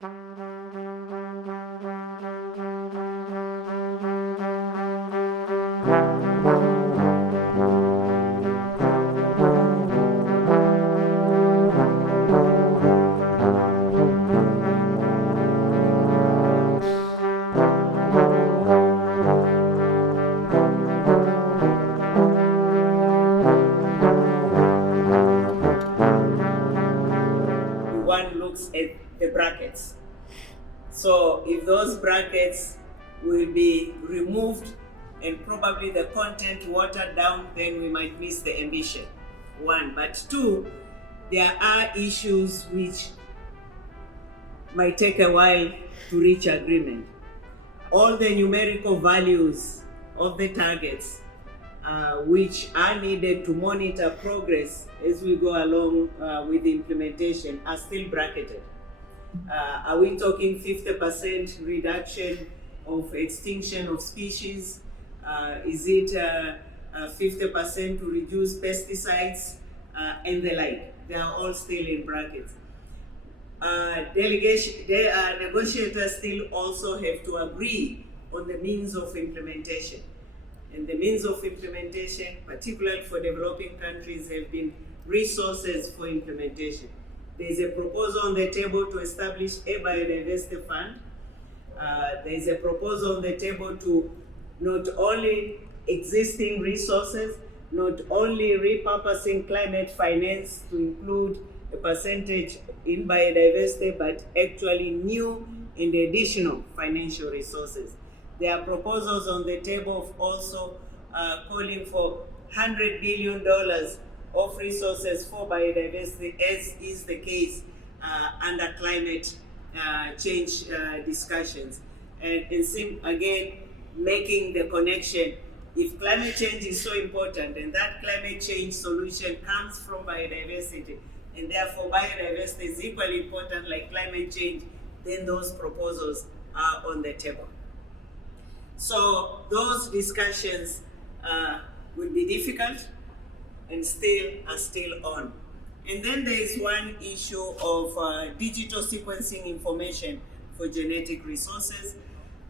One looks at the brackets. So if those brackets will be removed and probably the content watered down, then we might miss the ambition, one. But two, there are issues which might take a while to reach agreement. All the numerical values of the targets which are needed to monitor progress as we go along with the implementation are still bracketed. Are we talking 50% reduction of extinction of species? Is it 50% to reduce pesticides and the like? They are all still in brackets. Negotiators still also have to agree on the means of implementation. And the means of implementation, particularly for developing countries, have been resources for implementation. There is a proposal on the table to establish a biodiversity fund. There is a proposal on the table to not only existing resources, not only repurposing climate finance to include a percentage in biodiversity, but actually new and additional financial resources. There are proposals on the table of also calling for $100 billion of resources for biodiversity, as is the case under climate change discussions. And again, making the connection, if climate change is so important and that climate change solution comes from biodiversity, and therefore biodiversity is equally important like climate change, then those proposals are on the table. So those discussions will be difficult and are still on. And then there is one issue of digital sequencing information for genetic resources.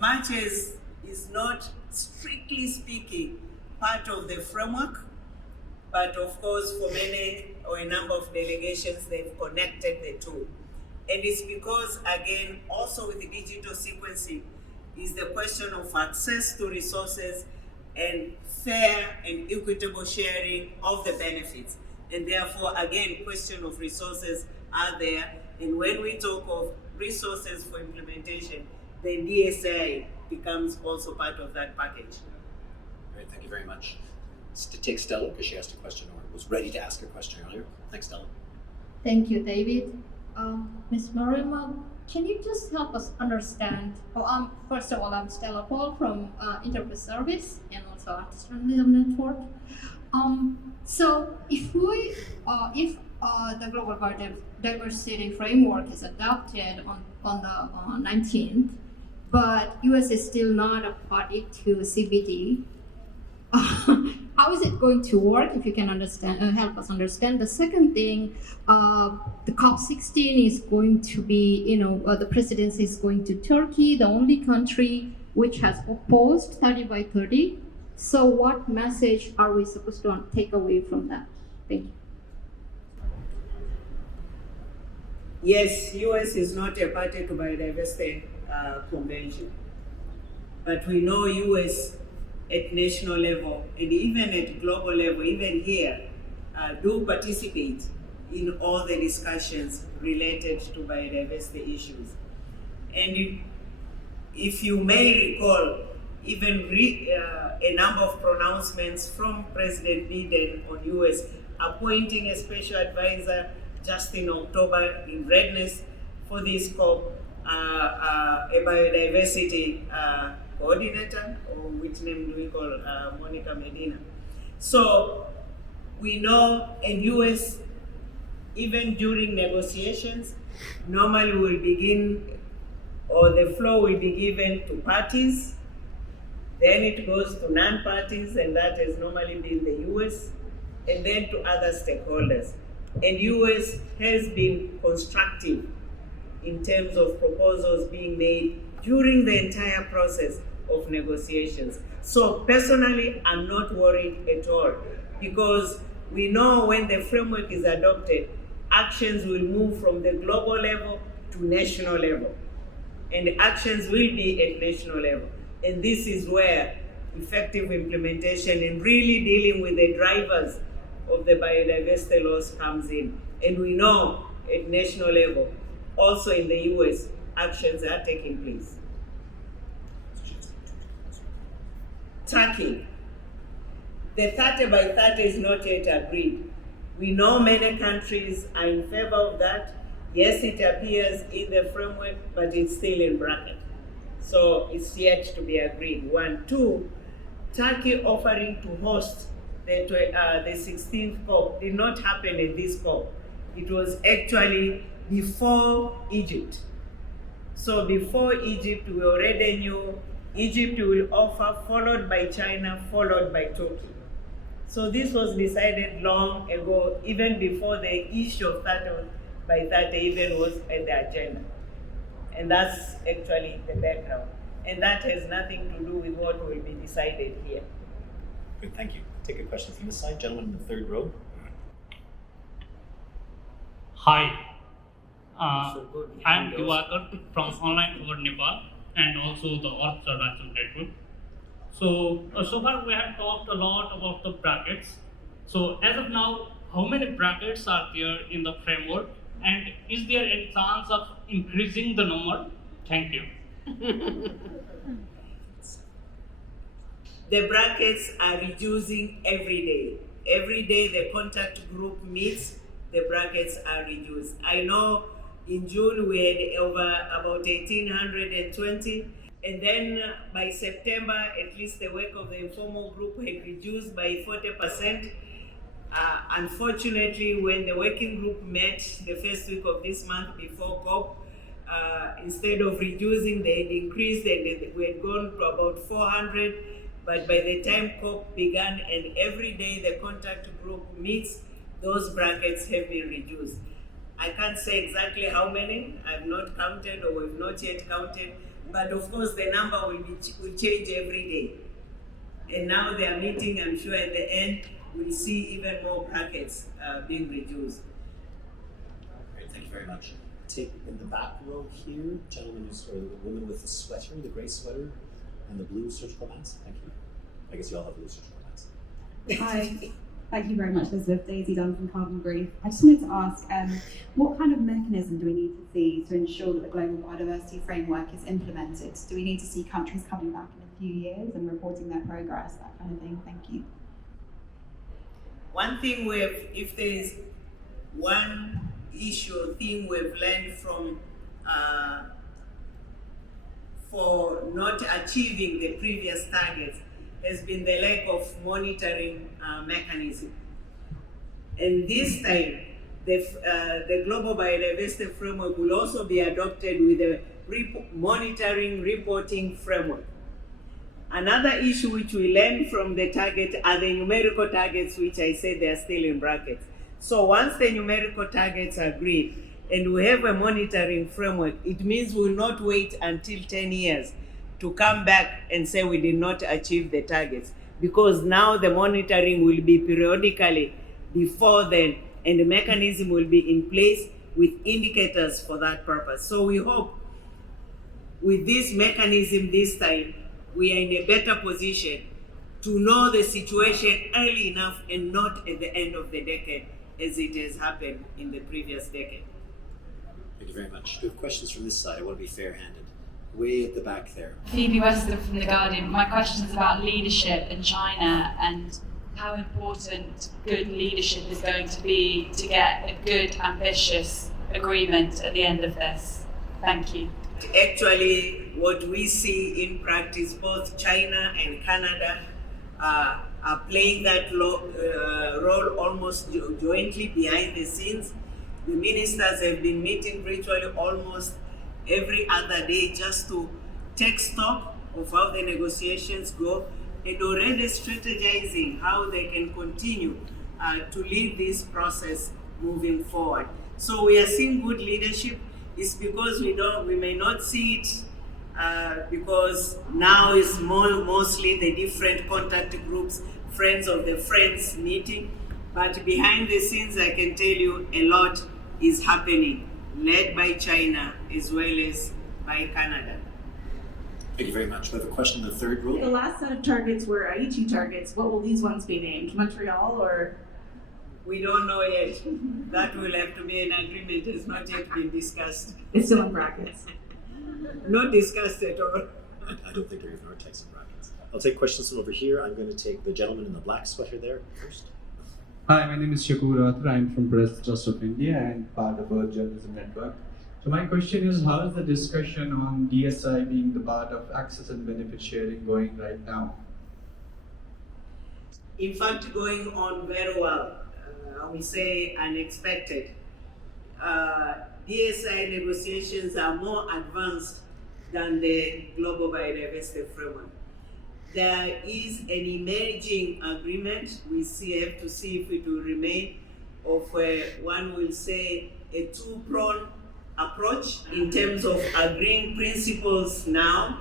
Much as is not, strictly speaking, part of the framework, but of course for many or a number of delegations, they've connected the two. And it's because, again, also with the digital sequencing, is the question of access to resources and fair and equitable sharing of the benefits. And therefore, again, question of resources are there. And when we talk of resources for implementation, then DSA becomes also part of that package. Great, thank you very much. To take Stella, because she asked a question or was ready to ask a question earlier. Thanks, Stella. Thank you, David. Ms. Maruma, can you just help us understand? First of all, I'm Stella Paul from Interface Service and also Artist Journalism Network. So if the global biodiversity framework is adopted on the 19th, but US is still not a party to CBD, how is it going to work? If you can help us understand. The second thing, the COP16 is going to be, the presidency is going to Turkey, the only country which has opposed 30 by 30. So what message are we supposed to take away from that? Thank you. Yes, US is not a party to biodiversity convention, but we know US at national level and even at global level, even here, do participate in all the discussions related to biodiversity issues. And if you may recall, even a number of pronouncements from President Biden on US appointing a special advisor just in October in readiness for this COP, a biodiversity coordinator, or which name do we call Monica Medina. So we know in US, even during negotiations, normally will begin, or the floor will be given to parties, then it goes to non-parties, and that has normally been the US, and then to other stakeholders. And US has been constructive in terms of proposals being made during the entire process of negotiations. So personally, I'm not worried at all, because we know when the framework is adopted, actions will move from the global level to national level, and actions will be at national level. And this is where effective implementation and really dealing with the drivers of the biodiversity laws comes in. And we know at national level, also in the US, actions are taking place. Turkey. The 30 by 30 is not yet agreed. We know many countries are in favor of that. Yes, it appears in the framework, but it's still in bracket. So it's yet to be agreed. 1, 2, Turkey offering to host the 16th COP did not happen at this COP. It was actually before Egypt. So before Egypt, we already knew Egypt will offer, followed by China, followed by Turkey. So this was decided long ago, even before the issue of 30 by 30 even was at the agenda. And that's actually the background. And that has nothing to do with what will be decided here. Good, thank you. Take a question from this side. Gentleman in the third row. Hi, I'm Diwakar from Online for Nepal and also the Earth Survival Network. So far we have talked a lot about the brackets. So as of now, how many brackets are there in the framework, and is there any chance of increasing the number? Thank you. The brackets are reducing every day. Every day the contact group meets, the brackets are reduced. I know in June we had over about 1,820, and then by September, at least the work of the informal group had reduced by 40%. Unfortunately, when the working group met the first week of this month before COP, instead of reducing, they had increased, and we had gone to about 400. But by the time COP began and every day the contact group meets, those brackets have been reduced. I can't say exactly how many. I've not counted, or we've not yet counted. But of course, the number will change every day. And now they are meeting. I'm sure at the end we'll see even more brackets being reduced. Great, thank you very much. Take in the back row here, gentleman or the woman with the sweater, the gray sweater, and the blue surgical mask. Thank you. I guess you all have blue surgical masks. Hi, thank you very much, Elizabeth. Daisy Dunn from Carbon Brief. I just wanted to ask, what kind of mechanism do we need to see to ensure that the Global Biodiversity Framework is implemented? Do we need to see countries coming back in a few years and reporting their progress, that kind of thing? Thank you. One thing if there is one issue or thing we've learned from for not achieving the previous targets has been the lack of monitoring mechanism. And this time, the Global Biodiversity Framework will also be adopted with a monitoring reporting framework. Another issue which we learned from the target are the numerical targets, which I said they are still in brackets. So once the numerical targets are agreed and we have a monitoring framework, it means we will not wait until 10 years to come back and say we did not achieve the targets, because now the monitoring will be periodically before then, and the mechanism will be in place with indicators for that purpose. So we hope with this mechanism this time, we are in a better position to know the situation early enough and not at the end of the decade as it has happened in the previous decade. Thank you very much. Do we have questions from this side? I want to be fair-handed. Way at the back there. Phoebe Weston from The Guardian. My question is about leadership in China and how important good leadership is going to be to get a good, ambitious agreement at the end of this. Thank you. Actually, what we see in practice, both China and Canada are playing that role almost jointly behind the scenes. The ministers have been meeting virtually almost every other day just to take stock of how the negotiations go and already strategizing how they can continue to lead this process moving forward. So we are seeing good leadership. It's because we may not see it because now it's mostly the different contact groups, friends of the friends meeting. But behind the scenes, I can tell you a lot is happening, led by China as well as by Canada. Thank you very much. We have a question in the third row. The last set of targets were Aichi targets. What will these ones be named? Montreal or? We don't know yet. That will have to be an agreement. It's not yet been discussed. It's still in brackets. Not discussed at all. I don't think there even are text and brackets. I'll take questions from over here. I'm going to take the gentleman in the black sweater there first. Hi, my name is Shakur Rathra. I'm from Press Trust of India and part of our journalism network. So my question is, how is the discussion on DSI being the part of access and benefit sharing going right now? In fact, going on very well. I will say unexpected. DSI negotiations are more advanced than the Global Biodiversity Framework. There is an emerging agreement. We have to see if it will remain of one will say a two-pronged approach in terms of agreeing principles now,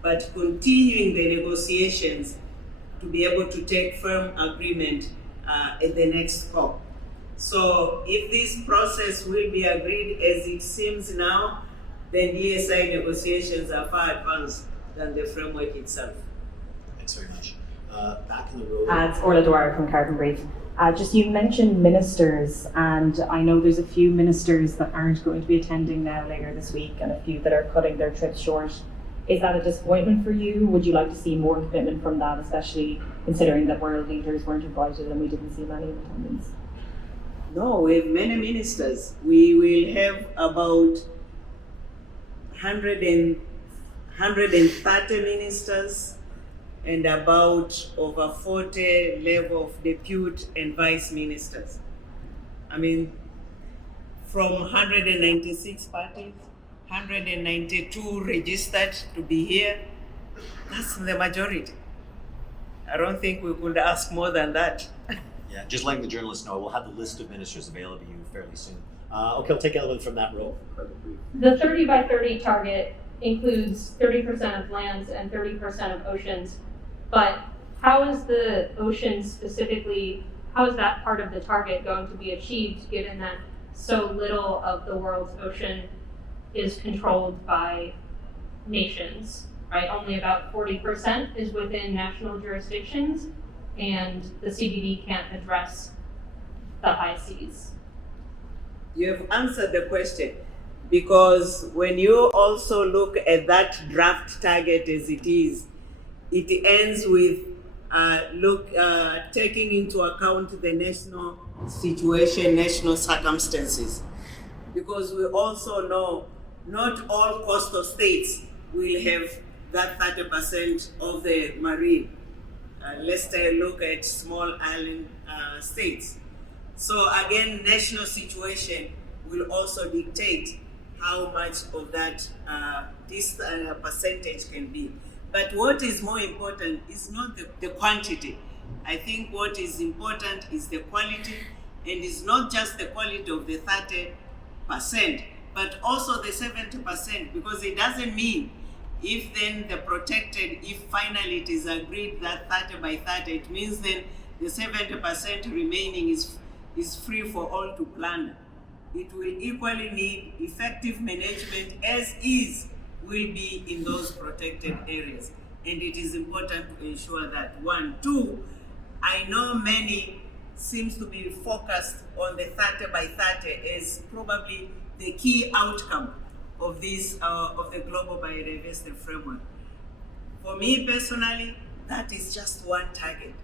but continuing the negotiations to be able to take firm agreement at the next COP. So if this process will be agreed as it seems now, then DSI negotiations are far advanced than the framework itself. Thanks very much. Back in the row. It's Orla Dwyer from Carbon Brief. Just you mentioned ministers, and I know there's a few ministers that aren't going to be attending now later this week and a few that are cutting their trips short. Is that a disappointment for you? Would you like to see more commitment from that, especially considering that world leaders weren't invited and we didn't see many in attendance? No, we have many ministers. We will have about 130 ministers and about over 40 level of deputy and vice ministers. I mean, from 196 parties, 192 registered to be here. That's the majority. I don't think we could ask more than that. Yeah, just letting the journalists know, we'll have the list of ministers available to you fairly soon. Okay, I'll take Ellen from that row. The 30 by 30 target includes 30% of lands and 30% of oceans, but how is the ocean specifically, how is that part of the target going to be achieved given that so little of the world's ocean is controlled by nations, right? Only about 40% is within national jurisdictions, and the CBD can't address the high seas. You have answered the question, because when you also look at that draft target as it is, it ends with taking into account the national situation, national circumstances. Because we also know not all coastal states will have that 30% of the marine. Let's take a look at small island states. So again, national situation will also dictate how much of that this percentage can be. But what is more important is not the quantity. I think what is important is the quality, and it's not just the quality of the 30%, but also the 70%, because it doesn't mean if then the protected, if finally it is agreed that 30 by 30, it means then the 70% remaining is free for all to plunder. It will equally need effective management as is will be in those protected areas. And it is important to ensure that. 1, 2, I know many seems to be focused on the 30 by 30 as probably the key outcome of this of the Global Biodiversity Framework. For me personally, that is just one target.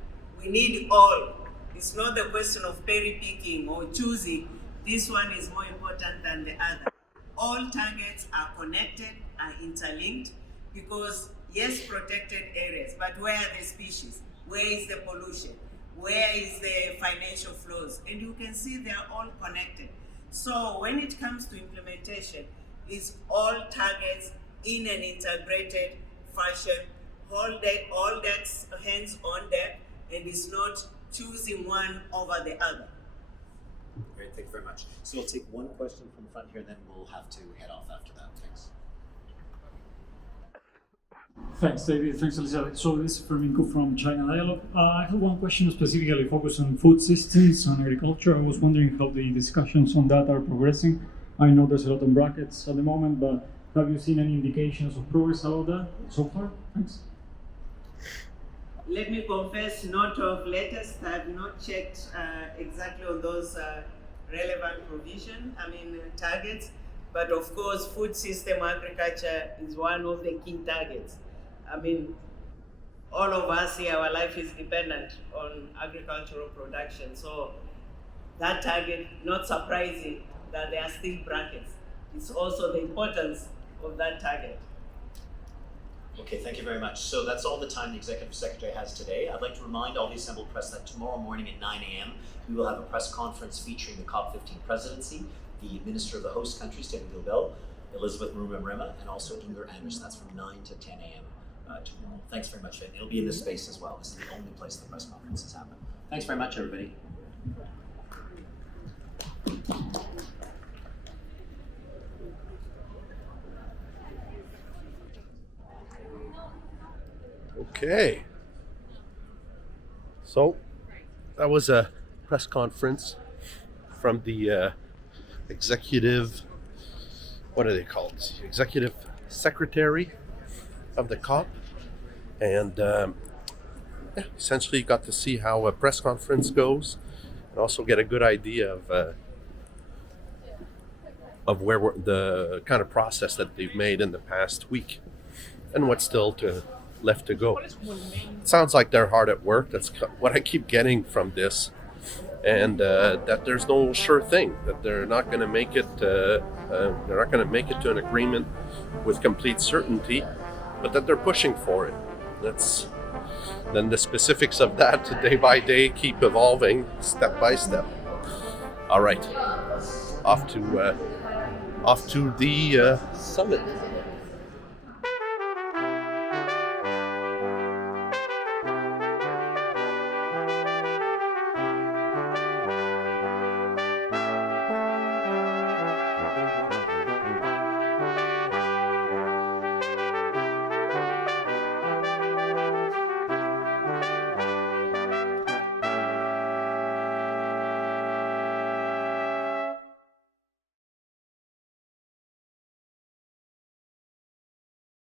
We need all. It's not the question of cherry picking or choosing. This one is more important than the other. All targets are connected, are interlinked, because yes, protected areas, but where are the species? Where is the pollution? Where is the financial flows? And you can see they are all connected. So when it comes to implementation, it's all targets in an integrated fashion, all that's hands on deck, and it's not choosing one over the other. Great, thank you very much. So we'll take one question from the front here, then we'll have to head off after that. Thanks. Thanks, David. Thanks, Elizabeth. So this is Ferminco from China Dialogue. I have one question specifically focused on food systems and agriculture. I was wondering how the discussions on that are progressing. I know there's a lot of brackets at the moment, but have you seen any indications of progress about that so far? Thanks. Let me confess, not of latest. I have not checked exactly on those relevant targets. But of course, food system agriculture is one of the key targets. All of us here, our life is dependent on agricultural production. So that target, not surprising that there are still brackets. It's also the importance of that target. Okay, thank you very much. So that's all the time the Executive Secretary has today. I'd like to remind all the assembled press that tomorrow morning at 9 a.m. we will have a press conference featuring the COP15 presidency, the Minister of the host country, Stephen Gilbel, Elizabeth Maruma Mrema, and also Inger Anderson. That's from 9 to 10 a.m. Tomorrow. Thanks very much, Vin. It'll be in this space as well. This is the only place the press conferences happen. Thanks very much, everybody. Okay. So that was a press conference from the executive, what are they called? Executive Secretary of the COP. And essentially you got to see how a press conference goes and also get a good idea of where the kind of process that they've made in the past week and what's still left to go. It sounds like they're hard at work. That's what I keep getting from this, and that there's no sure thing, that they're not going to make it. They're not going to make it to an agreement with complete certainty, but that they're pushing for it. Then the specifics of that, day by day, keep evolving, step by step. All right, off to the summit.